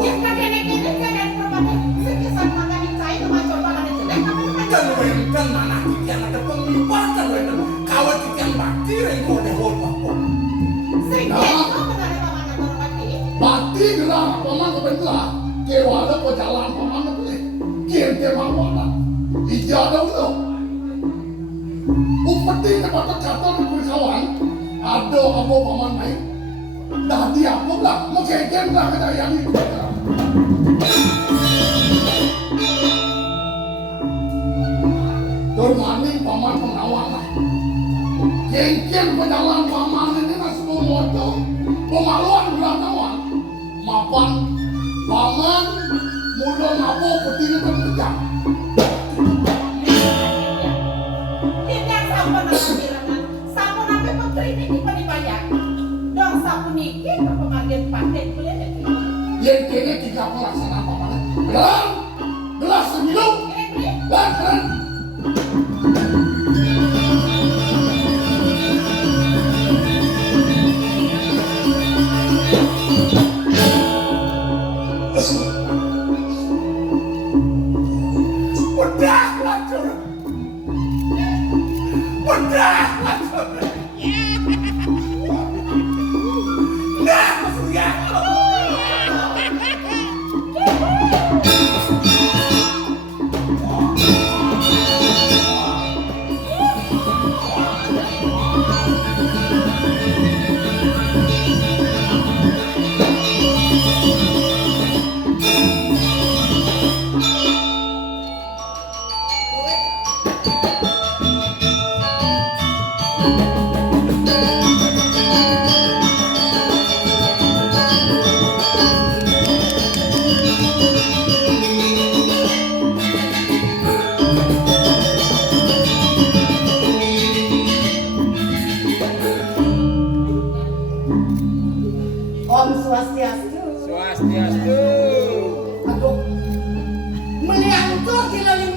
Yang kakek-nenek kan dan perempuan sekitar makan coba-coba kan jelek apa dan wenten mana titian ada pengibatan wenten kawat titian bakti rengko de hol papo sing itu menare paman orang bakti bakti gelang paman kebetulan kewala ko jalan paman boleh kian ke mawala ijada ulo upeti ke bapak kata ke kawan ada apa paman main dah dia apa lah mau keken lah kata yang itu Dormani paman pengawalan keken penjalan paman ini nasi moto pemaluan belakang mapan paman mudah ngabo petini terkejam tidak sampun apa bilangan sampun apa menteri ini dibayar dong sampun iki ke pemargin paten boleh deh yang kene tiga pelaksana paman belang gelas semilu dan keren Om Swastiastu. Swastiastu. Aduh, meliangkur kilo 5,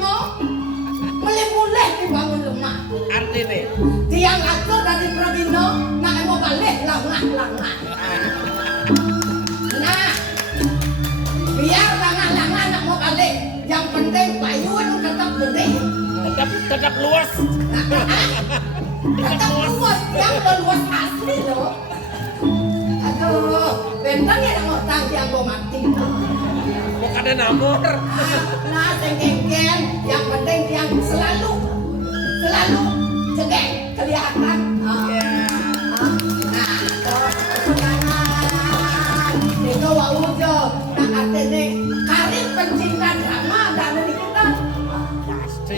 mulai dibangun lemah. Artinya? Tiang atur dari Prodino, nak mau balik langah. Nah, biar langah nak mau balik. Yang penting payun tetap gede. Tetap luas. Tetap luas, yang luas asli loh. Aduh, bentang ya nak ngotang yang mau mati. Bukannya namur. Nah, cengkeng, yang penting yang selalu cegeng kelihatan. Nah, itu wawujo, nak artinya karir pencinta drama dan dari kita.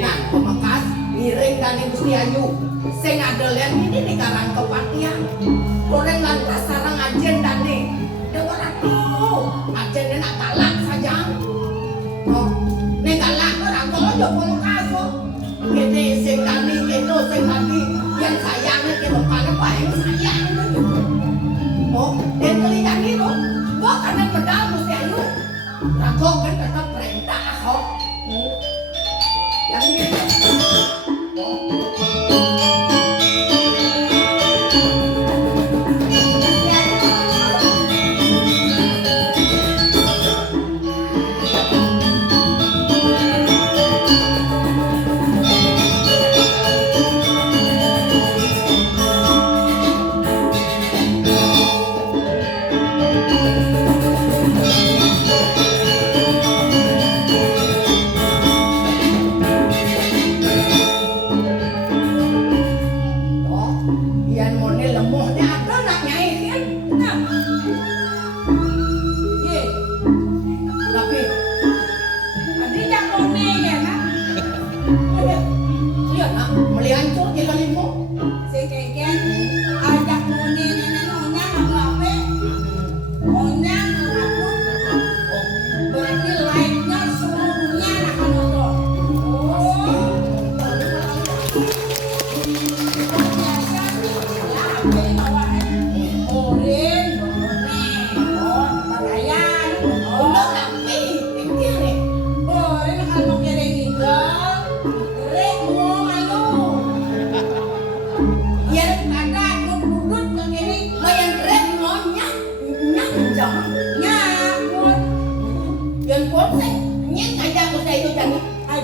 Nah, pemekas miring dan Gusti Ayu, sing adelen ini di Karang Kepatian. Goreng lantas sarang ajen dan nih, dengar atuh, ajen nak galak saja. Oh, nih galak orang kau jo pemekas kok. Gini sing tani, keno sing tani, yang sayangnya keno paling baik sayang itu. Oh, dan kalian itu, gua karena pedal Gusti Ayu, ragong kan tetap perintah kok. Yang ini.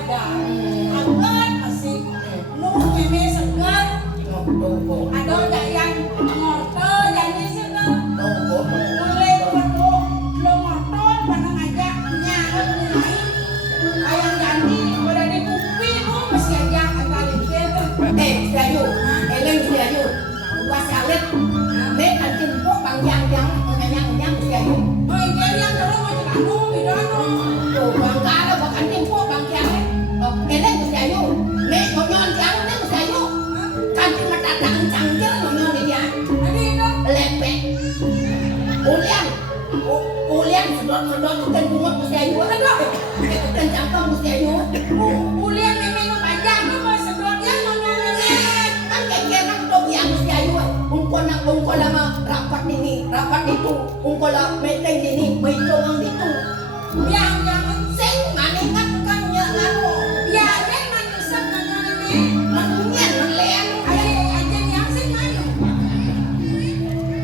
beda. Angkat masih nung meme segar. Ada yang motor jadi segar. Mulai perlu lo motor panang aja nyawa mulai. Ayang jadi udah dikupi lu masih aja agak lihat. Siayu, eleng siayu. Gua salit. Nek anjing po bang yang siayu. Oh jadi yang dulu mau cekanu bidono. Tuh bang kada bang anjing po bang yang. Eleng siayu. Nek ngonyon yang nek siayu. Kancing mata cangcang ngonyon dia. Jadi itu Lepek. Ulian sedot bukan bungut siayu. Ada. Bukan cangkang siayu. ulian meme nu panjang nu mau sedotnya nonton Kan kekena dog yang siayu. Ungkol lama rapat itu. Ungkol meteng ini, may tungang dito. yang jangan Sing maningat kan nya ngano. ya ada manusia nonton ini Manunyan manlean. aja yang sih malu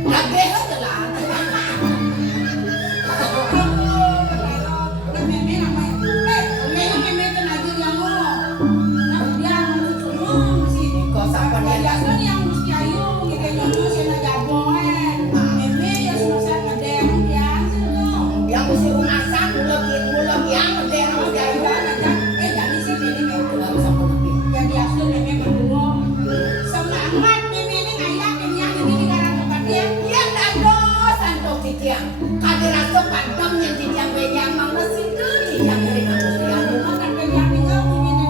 Lageho dala. meme namanya meme tenaga yang lo nah dia menuju masih Ko sapa niya biasa yang mesti ayu gitu nyono sih na jaboan meme ya susah ngedeng ya sih tuh yang mesti unasan mulag yang ade ang siayu. jadi sih ini meme Lalu sapa nabi. jadi asli meme berdua semangat meme ini ngayak yang ini di karang tempat dia Yan dado santo titiang. Kadiraso pandam yang titiang benyang mang nasitu yang ring ang siayu. akan kerjaan tinggal meme ini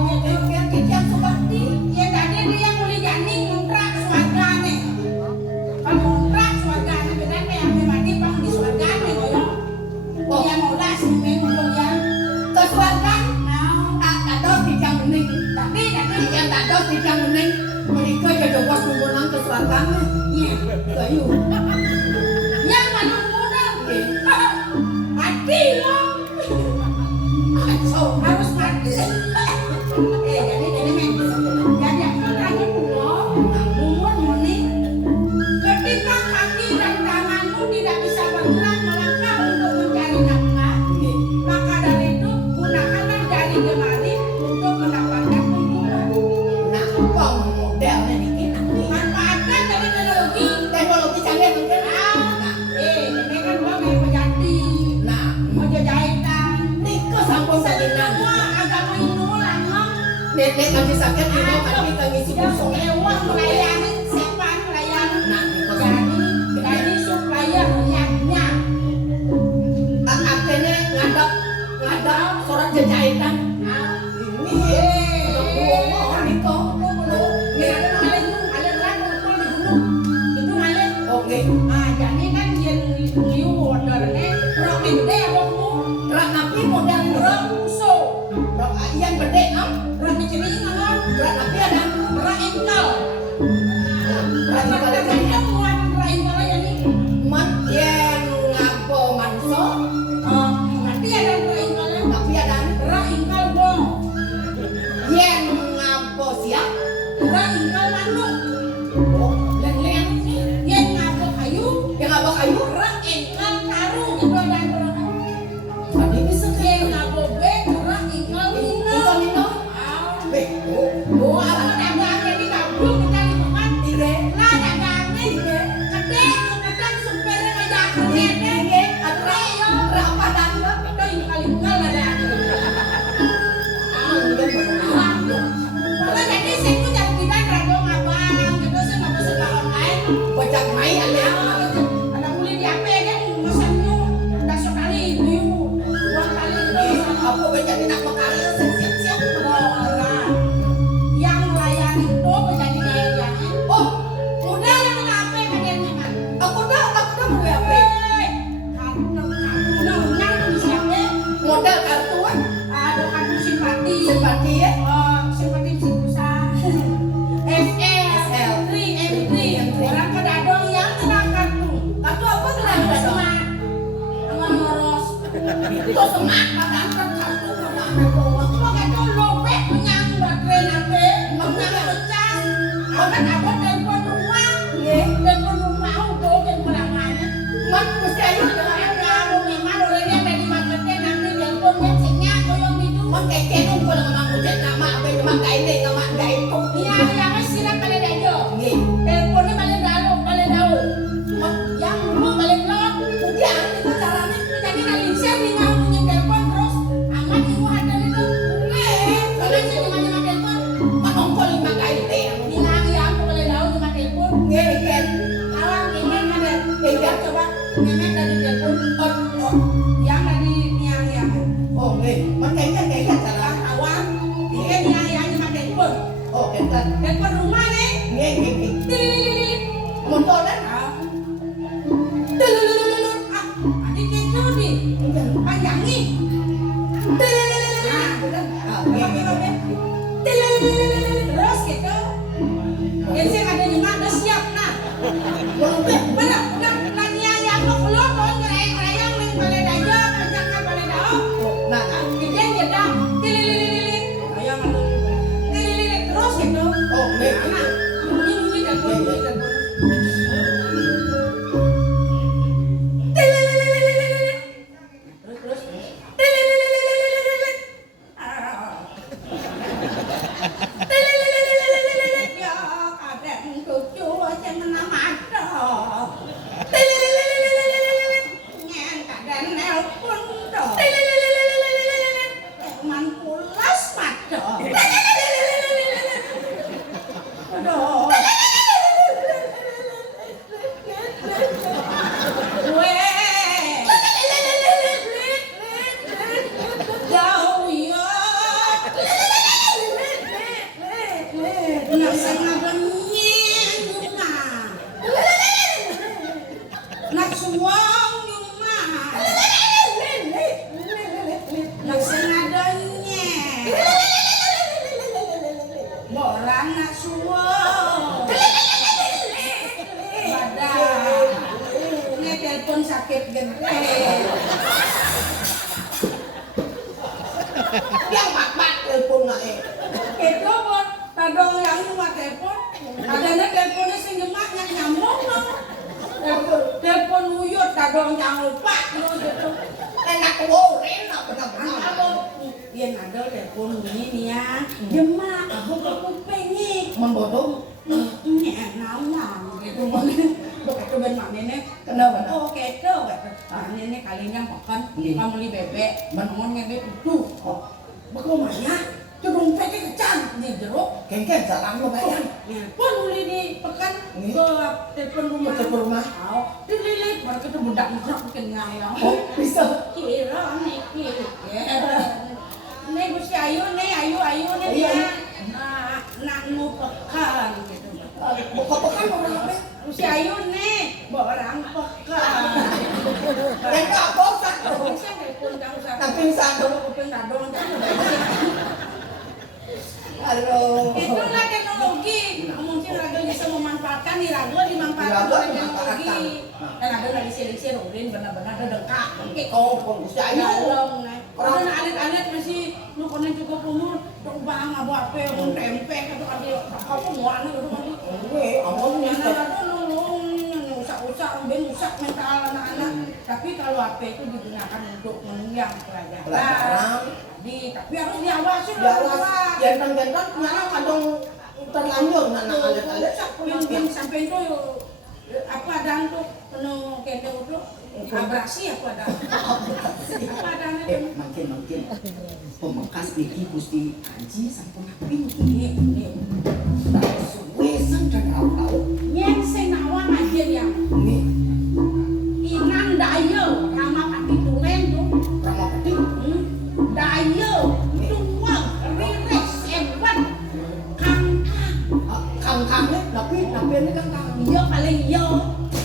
Yang titiang subakti. ya tadi dia mulai jadi ngontrak swarga nih kalau ngontrak swarga nih beda kayak yang mati pang di swarga nih goyang oh yang mau las meme ngomong ya Kesuargan nah dado titiang mening. tapi Yang dado titiang mening. Mereka jadi bos menggunakan kesuargan. iya Kayu. yang mana muda mati loh Acau. harus mati jadi meme jadi aku tanya dulu umur muni ketika kaki dan tanganmu tidak bisa bergerak melangkah untuk mencari nafkah maka dari itu gunakanlah jari jemari untuk mendapatkan keuntungan Nah, kau modelnya dikit. manfaatkan dari teknologi Teknologi canggih mungkin. ini kan gua main pejati Nah, mau jahitan niko sampun salingan. semua agama Hindu lama Nenek kami sakit, ibu kami ngisi yang busong. mewah melayani siapa melayani Nah, niko jadi supplier niatnya akhirnya ngadap surat jajahitan. Ini buang niko. Oke. jadi kan yang liu ordernya rok gede abangmu Rak api model rok so Rak yang gede am. rok kecilin ngon Rak api ada. rok engkal Rak rok kalau kecilnya muat rok engkal jadi mat yang ngapo manso. nanti ada rok engkalnya Tapi ada rok engkal bong yang ngapo siap. rok engkal manuk Oh, leng-leng sih. yang ngabok kayu Yang ngabok kayu. rok engkal taruh gitu dan rok Tadi bisa yang ngabok bek rok engkal Ito minum nino. Be. Oh, apa dagangnya di kampung kita di makan Tige. lah dagangnya gede kemudian supirnya ngajak kerjanya Tige. Atau berapa dan itu yang paling enggak ada Pokoknya jadi saya tuh jadi kita ragong abang gitu sih nggak bisa online Bocak mai ale. ada kulit di HP kan mesennya udah sekali itu dua kali itu Apa bocak nak makari siap-siap. yang melayani itu menjadi gaya Oh, udah yang HP kalian kan aku dah mau apa? Modal kartu kan. ada kartu simpati Simpati ya. simpati pulsa SL 3 M3 orang kedadong yang kena kartu Kartu apa kena ada dong? semat sama moros Itu semak padahal kan kartu sama ada dong. pakai itu lobek menyang baterai nanti menyang pecah orang ada telepon rumah telepon rumah untuk yang pelangannya Man mesti ayo dengan ada rumah memang orangnya dari marketnya nanti telepon mesinnya koyong itu man keke nung ko lang ang makain deh nama gay itu. Iya, yang sila balik aja. Nggih. Teleponnya balik daun. Yang dulu balik blok. Udah itu caranya. Jadi kali saya tinggal punya telepon terus amat ibu ada itu. Kalau saya cuma telepon, Menongkol makain deh. bilang ya aku balik daun cuma telepon. Nggih kan. Kalau ini ada, kita coba ngemek dari telepon. Yang dari yang. Oh nggih. Makanya cara. Awam, dia yang cuma telepon. Oh kita. Telepon rumah nih. Nggih. Tililit. Montol kan? Adik itu nih, panjang nih. Nah, terus gitu. Yang saya ada nyemak udah siap nah. Bener, lagi yang lo belum mau ngerayang neng balai aja, kencangkan balai daun. Nah, Kemudian dia dah tililit. Ayo ngomong. Tililit terus gitu. oh nggih. Nah, bunyi telepon. Terus. Ya, kadang cucu aja menang ada. Nyen kadang nelpon toh. Man pulas mata. Aduh. Weh. Jauh ya. Nak sengaja nyuma. Nak suang nyuma. Nak sengaja Borang nak suang. Badan. Ini telepon sakit gede. Yang mak telepon nak Itu buat tadong yang cuma telepon. Adanya teleponnya sing nyemaknya nyambung no. Telepon uyut tadong jangan lupa no gitu. enak goreng nak benar-benar. Apa? Dia ada telepon ini ya. Jemak aku ke kupingnya. Membodoh. Ini nawang gitu. Begitu ben mak nenek. Kenapa? Oh gitu. Nenek kalinya makan. Kamu beli bebek. Menongon bebek itu. Bagaimana? Itu dompetnya kecan di jeruk. Kengkeng salam lo bayang. Pun beli di pekan ke telepon rumah. Telepon rumah. Oh, dililit mereka tuh budak budak bikin ngayang. Oh bisa. Kira nih kira. Nih Gusti Ayu nih nih Iya. ya. Nak nu pekan gitu. Buka-buka orang apa? Gusti Ayu nih orang pekan. Yang tak bosan. Bisa telepon tak usah. Tapi satu. Kuping dadong jangan. Halo. Itulah teknologi. Mungkin Raga bisa memanfaatkan nih Raga dimanfaatkan Raga oleh dimanfaatkan. teknologi. Dan Raga dari sini Rodin benar-benar ada dekat. Mungkin Oh, Gusti Ayu. dalam nih. Orang alit-alit masih lu konen cukup umur. Coba ngabu apa mun tempe atau apa mau anu itu kan. Oke, ampun Yang bisa. ada nulung usak-usak rusak mental anak-anak. Tapi kalau HP itu digunakan untuk menunjang pelajaran. Pelajaran. Tapi harus diawasi Ya loh. Allah, jantan-jantan nyala kadang terlanjur anak alit-alit. Mungkin sampai itu apa ada untuk penuh kente untuk abrasi apa ada apa ada Makin pembekas niki Gusti Haji sampun apin ini wesen dan rau-rau. yang senawan aja yang Nih, inan dayo rama pati tulen tuh rama peti. dayo tua riles ewan Kang-kangnya, tapi ini kan kang. iya paling iya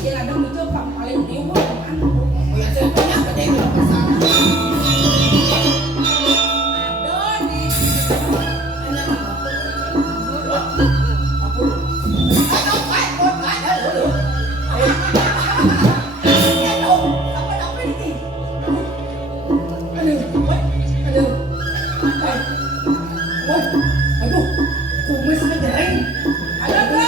yang ada itu paling riwa kan Ya saya punya gede kalau masalah. ada nih ada bro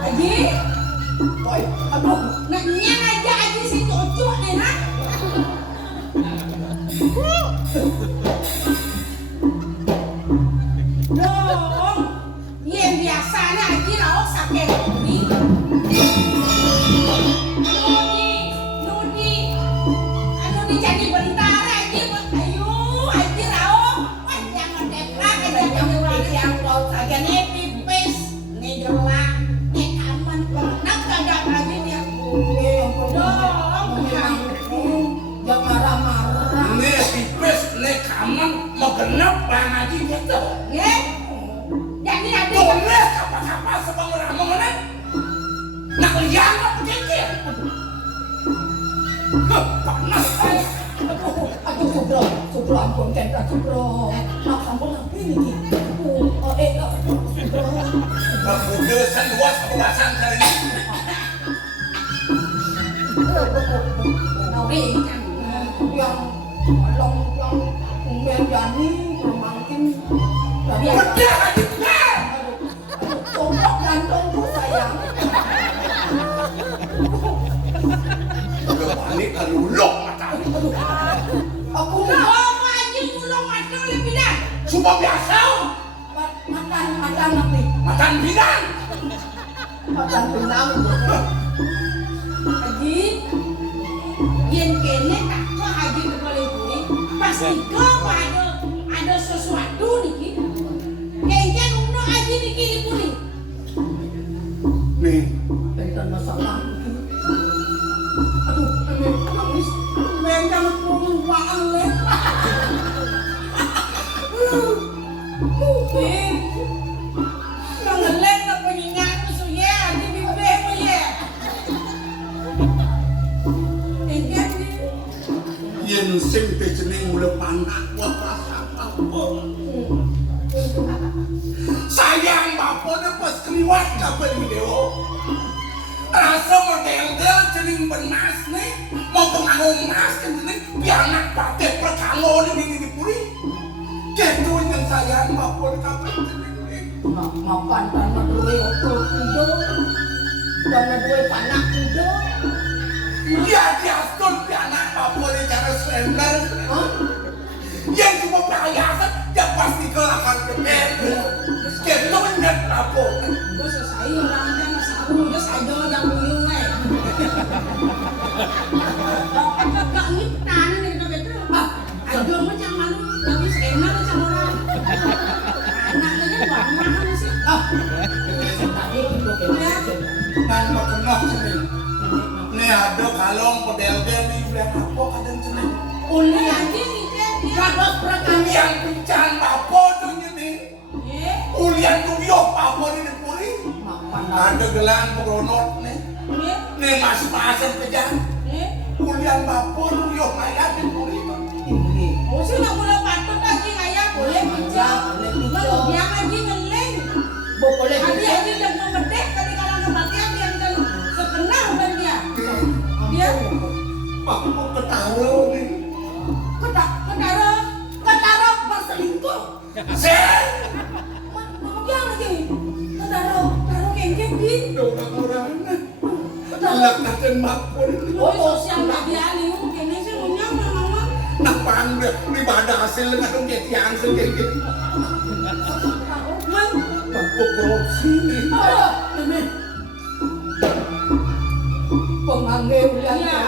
Haji nak pakai Nudi. Nudi. Anu di jadi bentar aja, ayo, aja rao. Wah, jangan deplak aja yang yang kau saja nih pipis, nih gelang, nih aman, kenapa kagak lagi nih? Dong, Jangan marah-marah. Nih pipis, nih kaman, mau genep bang aja gitu. ya. Jadi ada Boleh kapal-kapal sebang ramah mana? Nak liang apa kecil? Panas. Aduh, Subro, ampun, Kendra, Subro. Ampun, ini nih. Subro. Kemudian luas keluasan kali ini. Nabi, yang menjani mungkin Udah aja kan? tombok gantungku sayang. Udah balik ke luluk mata. Aku oh, aja mulung mata lebih dah. Cuma biasa. makan nanti. Makan bidang. Makan pinang. Haji, yang kene tak kau haji boleh boleh. Pasti kau ada sesuatu nih. Kayaknya uno haji nih kiri boleh. Nih, Bukan masalah. Aduh, nangis. Memang puluhan leh. Mungkin ngeleng apa nyingat musuh ya, haji bibir apa ya. Kayaknya yen sing jeneng mule panak wah rasa apa. Sayang bapaknya pas keliwat kabel video. Rasa model-model jeneng benas nih, mau pengangon mas kan jeneng pianak pakai perkangon ini dipuri. Gitu yang sayang bapaknya kabel jeneng nih. Mapan tanah duwe otot kudo. Tanah duwe panak kudo. Ya diatur pianak bapaknya cara slender. Hah? Yang cuma perhiasan, yang pasti kelakar kemen. Gitu ingat bapaknya. gue selesai orangnya masa aku udah saja yang bingung Gak ngitan nih gitu. Aduh macam malu tapi enak macam orang. Anaknya warna kan sih. Tadi itu kayaknya. Kan makenah jeneng. Nih ada kalong pedel-del di bilang apa kadang jeneng. Uli aja nih kan dia. Kados perkara. Yang pincan apa tuh jeneng. Ulian tuyuh apa di dipuri. Mapan Ada gelang pegronot nih. Nih mas pasen kejang. Ulian bapo tuyuh mayat dipuri. ini. Mesti nggak boleh patut lagi kayak boleh bijak. Boleh bijak. Dia lagi ngeleng. Boleh Abi aja udah ngedek kali kalau kebatian yang dan sekenal kan dia. Dia Bapo ketaruh nih. Ketara berselingkuh. Sen. Yang lagi. Ketara kengkeng di. Orang-orang. Lekatin bapo nih. oh sosial media liu kene sih punya mama. Napang deh. Ini pada hasil ngadong ketiang sendiri. Man, Bapo korupsi nih. Ini. Pemangge ulian. ya,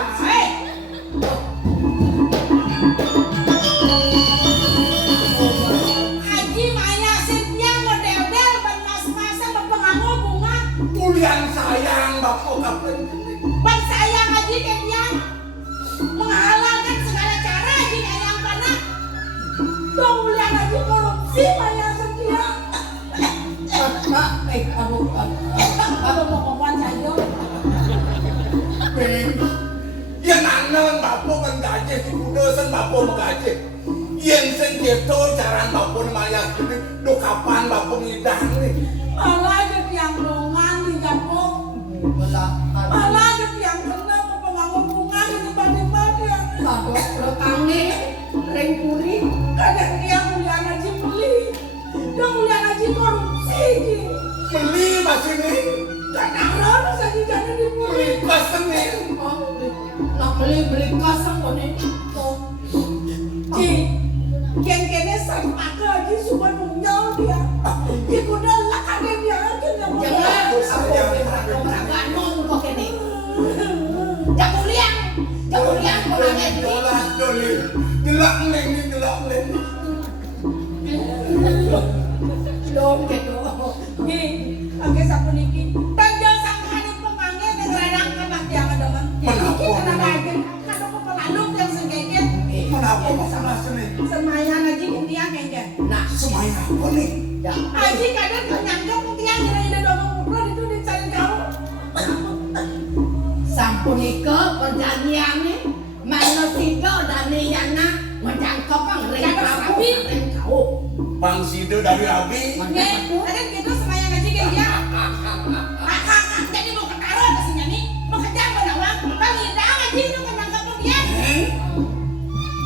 Haji Maya Sintia model-model bermas-masan berpengaruh bunga. Ulian sayang bapo kapan jeneng. Ban sayang Haji Kenya menghalalkan segala cara Haji Ayang Panak. Dong ulian Haji korupsi Maya Sintia. Aduh mau ngomong saja. Yang nangan bapo kan gaji si kuda sen bapo mengaji. Yang sen gitu cara bapo maya ini do kapan bapo ngidang nih. Malah jadi yang dongan di kampung. Malah jadi yang kena pengaruh bunga di tempat-tempat dia. Kados rekange ring puri. Kadang dia ulian Haji beli. Dong ulian Haji korupsi. Beli masih nih. Kadang harus Haji jadi dibeli. Beli kos nih. Nak beli kasang kone. Ji, yang kene serpaka Haji cuma nunggal dia. Dia kuda lah ada dia aja nggak mau. Jangan. Ngelak leni. Dong gitu. Nggih, angge sapuniki. Tanjung sangkane pemangge ning radang kematian adoman. Menapa? Iki kenapa aja? Kado pepelaluk yang sengkeket. Menapa masalah sini? Semayan aja kuntiang kengke. Nah, Semaya apa nih? ya. Aji kadang kenyangka kuntiang nyira-nyira domong kumpul itu dicari kau. Sampunika perjanjiane manusia dan yana menjangkau ring kau. Bang Sido dari Abi. Nggih, kadang gitu semayan aja kengke. Kakak jadi mau ketaro ke sini nih. Mau kejar menawang. Bang Indang aja itu kenyangka kuntiang.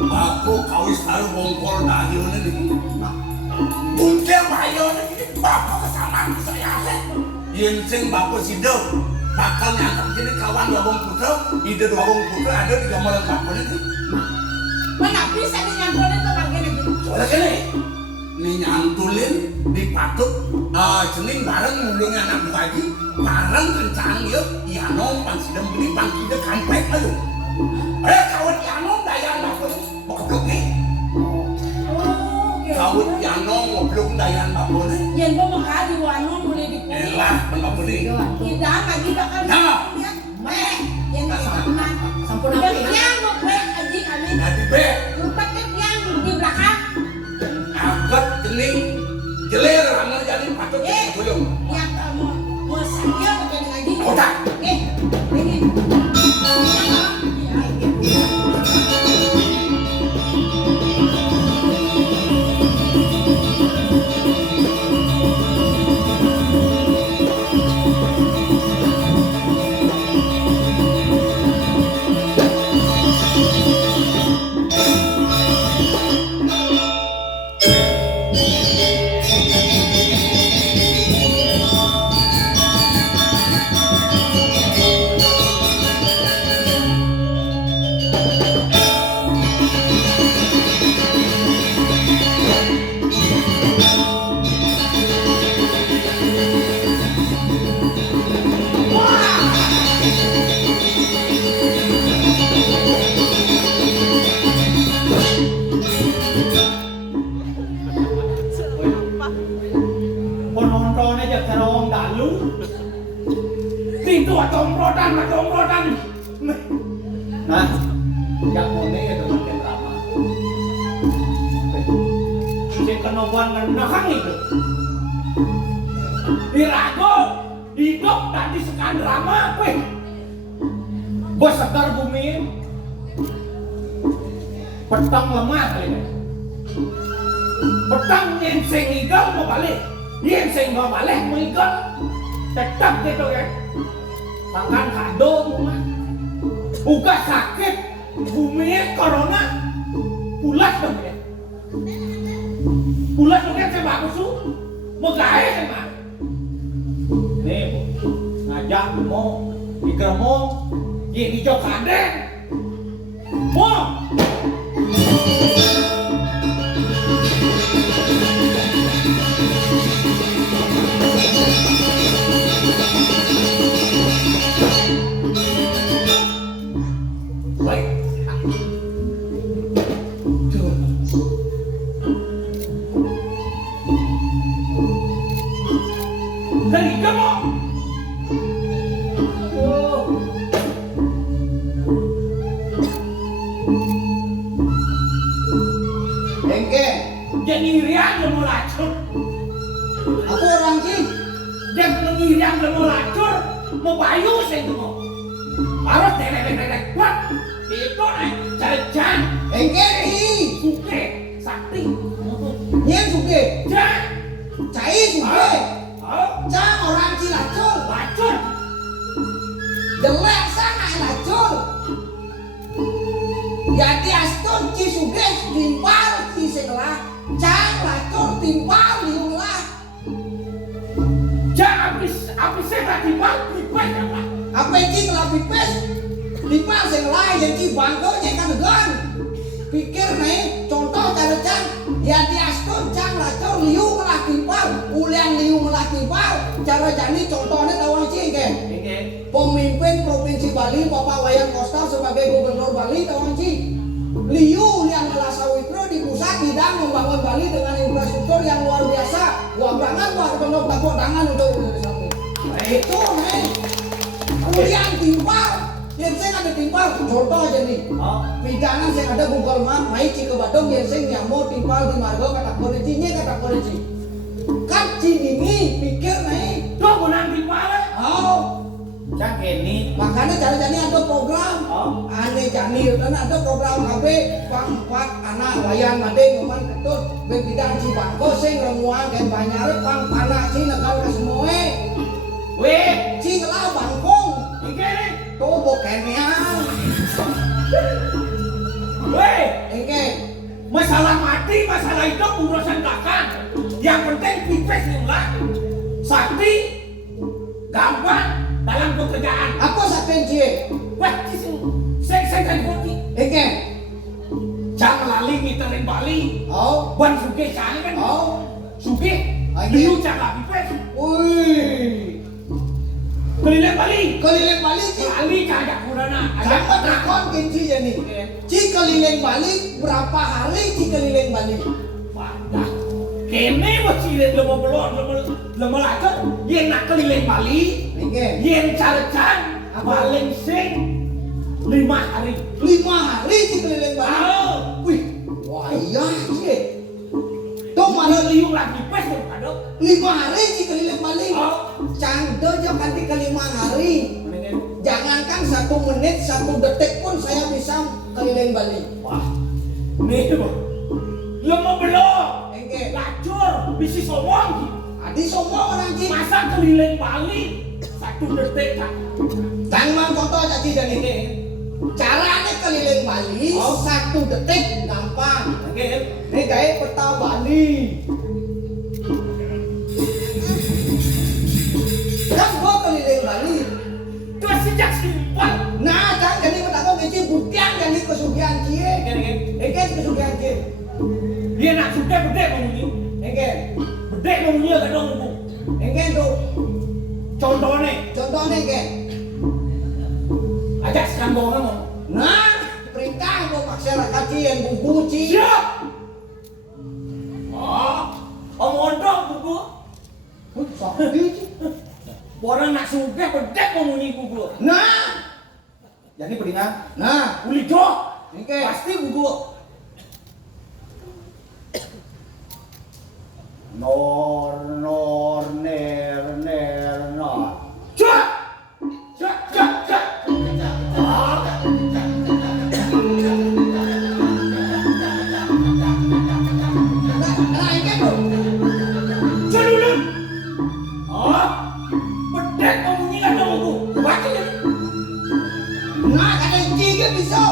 Aku kawis karo bongkol tadi nih. Bungkel bayo ini bapak kesamaan saya. Yen sing bapak Sido bakal nyangkap jadi kawan wabong putra, ide wabong putra ada di gambaran bapak ini. Mana bisa dinyantolin ke bagian itu? Soalnya gini, ini nyantulin dipatut jening bareng mulungnya anak lagi, bareng rencana ya, Iano pang sidem beli pang kita kampret ayo. Kawat Iano dayan bapak ini, goblok nih. Kawat Iano ngoblok dayan bapak ini. Yang pemekaa di wano mulai dipulih. Elah, bapak ini. Tidak lagi bakal Nah. meh yang teman. Sampun Dan apa? yang gue aji kami. Jadi be, Lupa kan yang di belakang. agak jening jeler ramah jadi patut jadi gulung. Yang kamu mau saya pakai dengan aji. Otak. Ini. Penonton aja terong dalu. Itu tomprotan. Nah, yang ini itu makin ramah. Si kenobuan menakang itu. Dirago, hidup dan disekan ramah, weh. Bos segar bumi. Petang lemah kali ini. Petang yang sing igal mau balik. Yang sing mau balik mau igal. Tetap gitu ya. Tangan kado rumah. Uga sakit. Bumi corona. Pulas dong ya. Pulas dong ya saya bagus tuh. Mau gaya kan mah. Nih ngajak mau. Digeremong. Yang hijau kadeng. Mau. Baik. Dari kamu. Engke, Jadi irian yang mau lacur. aku orang Ki. Dia mengirian yang mau lacur. Mau bayu saya itu mau. Harus derek kuat. Itu naik jajan. Engke hi, Suke. Sakti. nyen suge, Jan. cai suge, Oh. cang orang Cilacap, Lacur. jelek sana lacur. Jadi astun ci suge timpal ci segelah, cang lacur timpal liulah. Jan habis saya tadi pagi. Apa ci ngelah pipes, timpal segelah yang ci bangko nyekan degan. Pikir nih, contoh cara cang, ya di astun cang lacur liu melah timpal, ulian liu melah timpal. Cara jadi contohnya tawang ci ke. Pemimpin Provinsi Bali Bapak Wayan Koster sebagai Gubernur Bali tawang ci. Liu yang adalah Sawitro di pusat bidang membangun Bali dengan infrastruktur yang luar biasa. Uang banget buat penuh tepuk tangan untuk Indonesia. Nah itu nih. Kemudian timpal, yang saya ada timpal, contoh aja nih. Pidangan saya ada Google Map, main Cike Badung, yang saya nyamuk timpal di Margo kata koreci. Kan Cidini pikir nih, Tuh gunang timpal. oh. Cak ini. Makanya cari-cari ada program, aneh jani, dan ada program KB, pang anak wayan madeng, ngoman ketut, bidang Cibangko, sing remuang dan banyare pang panak ci negara kesemoe, Weh, ci ngelah bangkong, iki nih. tuh bokennya, Weh, engke, masalah mati, masalah hidup urusan belakang. Yang penting pipes lah. Sakti gampang dalam pekerjaan. apa saken cie, Wah, saya kan bukti. engke, Jangan lali ngiterin Bali. oh, Ban suge cari kan. oh, Suge. Ayo. Liu jangan pipes. wih, Keliling Bali. keliling Bali ci, Bali kagak kurana. sama takon kinci ya nih, ci keliling Bali berapa hari ci keliling Bali? Wadah. Kene masih lama belum lama lagi. Yang nak keliling Bali. Engke. Yang cari-cari paling sing 5 hari. 5 hari ci keliling Bali. Ah, Wih, wah iya sih. Tuh mana mana liu lagi pes ada. 5 hari ci keliling Bali. Oh. Cangdo jo kanti ke 5 hari. Jangankan 1 menit, 1 detik pun saya bisa keliling Bali. Wah, nih lama belum. Engke, Lacur, bisi somong. adi semua orang ci. Masa keliling Bali 1 detik kan? Jangan contoh aja ci dan ini. Caranya keliling Bali 1 detik gampang. Oke. Ini kayak peta Bali. Kan gua keliling Bali. Itu sejak simpel. Nah, kan jadi peta gua ngisi buktian jadi kesugihan cie. Engke kesugihan cie. Dia nak suka bede mengunyi. Engke, Bede mengunyi agak dong bu. engke tuh. Contohnya, Contohnya engke. ajak sekarang orang mau. Nah, perintah gua masyarakat cie yang buku cie. Siap. Oh, omondong buku. Wih, sakti cie. Orang nak suka bede mengunyi buku. Nah, Jadi peringat. nah, Uli jo. engke. Pasti buku. Nor ner nor. Cak. Nah, engke tuh. Jalulun. Oh. Bedek mengunyi kan dong buku. Baca jadi. Nah, kata cie bisa.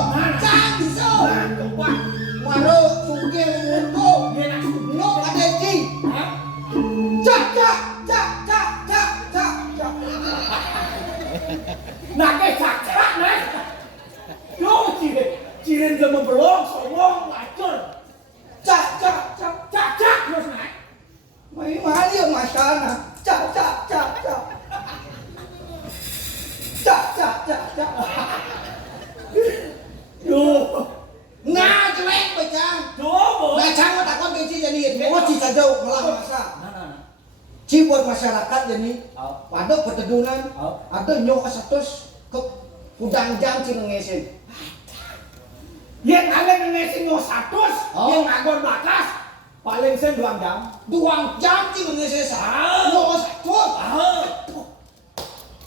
Cang bisa. Keempat. Maro sungke ngumpul. Dia nak suka. No, kata cie. Hah? Cak. Nah, kayak cakak, nih. Yo, ciren zaman belum, somong, lacur. Cak. Cakak, terus naik. Mấy má liêu mà sao nè. Chà. Yo, Nah, jelek bacang. coba. Bacang có takon cái chi jadi. Mau ci saja melang masa. Ci buat masyarakat jadi. Ada petedunan, ada nyok satus ke udang jam ci ngesin. Yang kalian ngesin mau 100, Oh. yang ngagon batas, paling sen 2 jam. 2 jam ci ngesin sa. Nyok satus.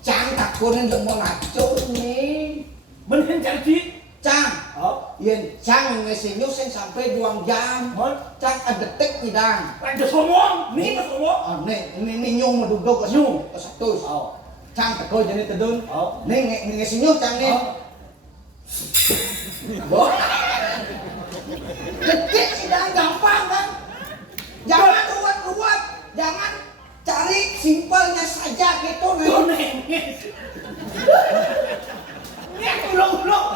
Cang takonin yang mau ngaco nih. Mending jadi. Cang, Oh, yen cang ngesin nyok sen sampai 2 jam. mon, Cang ada detik tidang. lanjut somong, nih mas somong. Oh, ini nyong madugdog ke Nyong. satus. Oh, Cang teko jadi tedun. Oh. Ning ngesinyo cang nih. oh. Boh. Detik tidak gampang kan? Jangan ruwet-ruwet, jangan cari simpelnya saja gitu nih. Tuh nengis. Ini aku ulang-ulang.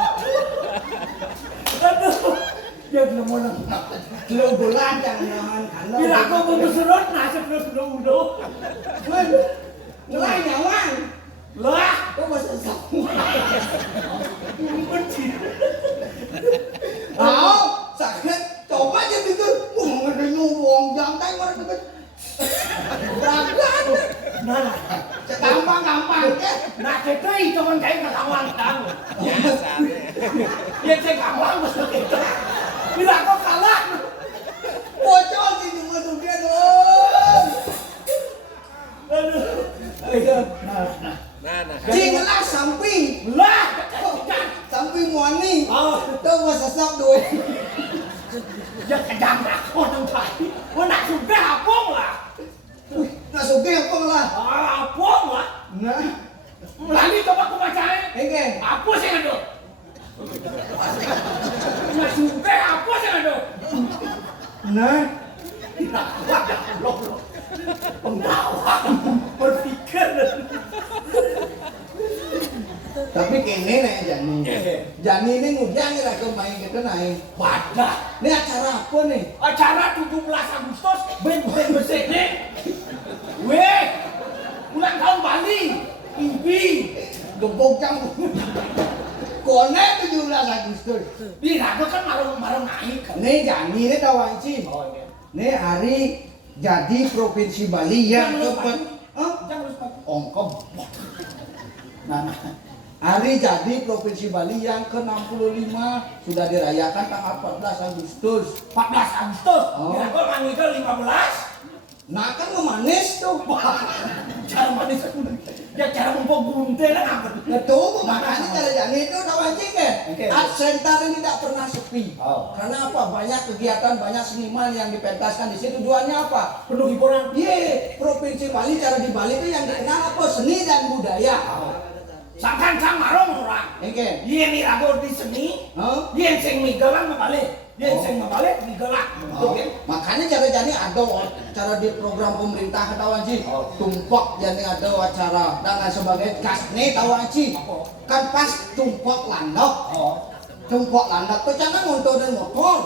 Aduh, dia belum mau nangkap. Lu bulan jangan nahan karena. Bila aku mau berserot, nasib terus udah. Ngelai nyawan. Lah, Kok masih sama? benci. Oh, sakit Nah gitu itu kan kayak kakawang tahu. Biasa. Ya saya kakawang mesti gitu. Bila kok kalah. Bocor sih cuma sudah dong. Aduh. Itu. Nah. Cinglah samping. Lah. Samping muani. Oh. Tuh gua sesap duit. Ya kejam aku nang tadi. Gua nak sudah apung lah. Nah suge apa lah? Apung lah. Nah, Lali coba aku bacain. oke. Apa sih ada? Nah sudah apa sih ada? Nah, Tidak kuat ya Allah. Penggawa berpikir. tapi kene nih Jani. Jani ini ngundang lah ke main gitu naik. Wadah. Ini acara apa nih? Acara 17 Agustus ben-ben besek nih. Weh, ulang tahun Bali. Ibi. Gembok campur. Kone 17 Agustus. Di raga kan marung-marung naik. Nih Jani ini tawanci. Nih hari jadi provinsi Bali yang ke Jangan lupa. Ongkom. Nah, hari jadi provinsi Bali yang ke-65 sudah dirayakan tanggal 14 Agustus. 14 Agustus. Oh. Di raga manggil 15. Nah kan ngemanis tuh. Cara manis ya cara mumpung gunting lah apa? Betul, makanya cara Jani itu tawanci kan. Oke. Art Center ini tidak pernah sepi. Oh. Karena apa? Banyak kegiatan, banyak seniman yang dipentaskan di situ. Tujuannya apa? Penuh hiburan. Ye, provinsi Bali, cara di Bali itu yang dikenal apa? Seni dan budaya. Sangkan sang marung orang. Oke. Iya nih raga di seni. Hah? Iya sing migelan membalik. Iya sing membalik migelan. Oh, makanya cara Jani ada cara di program pemerintah ketahuan sih. Tumpok Jani ada acara dan lain sebagainya. Kasne tahuan sih. Kan pas tumpok landok. Tumpok landok tuh jangan ngontorin motor.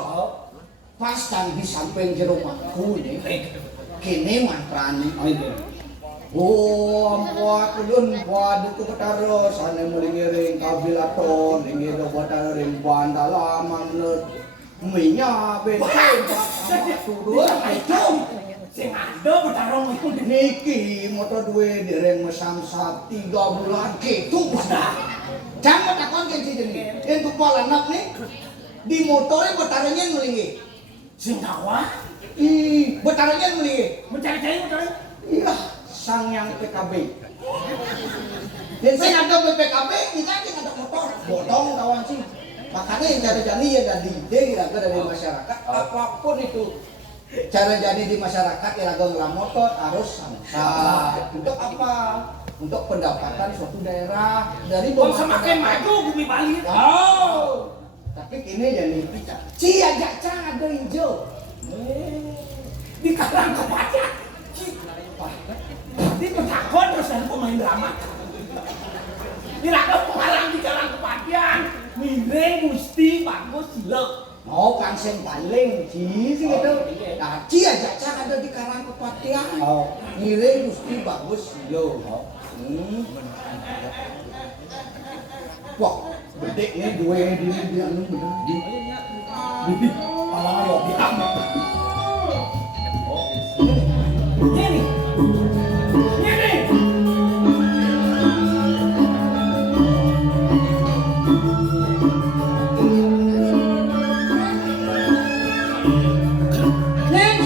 Pas kan di samping jero aku nih. Kini mantrani. Oh, ampun kudun buat itu ketaro sana melingiring kabilaton ingin buat ring bandalaman minyak bensin turun itu Sing ada bertarung itu niki motor duwe dereng mesamsat 3 bulan gitu pada jangan takon ke sini itu pola anak nih di motornya bertarungnya melingi sing tawa bertarungnya melingi mencari-cari mencari. iya sang yang PKB dan saya ada PKB kita ada motor bodong kawan sih makanya yang cara jadi ya dari ide kira-kira dari masyarakat apapun itu cara jadi di masyarakat ya ngelam motor harus samsat untuk apa untuk pendapatan suatu daerah dari Semakin maju bumi Bali. oh tapi kini jadi cia jaca ada hijau Di kalang kepaca. Di petakon terus ada pemain drama. Di raga pengarang di kalang kepacian. Miring Gusti bagus gila. oh kan sing paling sih gitu nah cia jaca ada di Karang Kepatian ngiring Gusti bagus lo wah gede nih dua di anu di palang ayo diam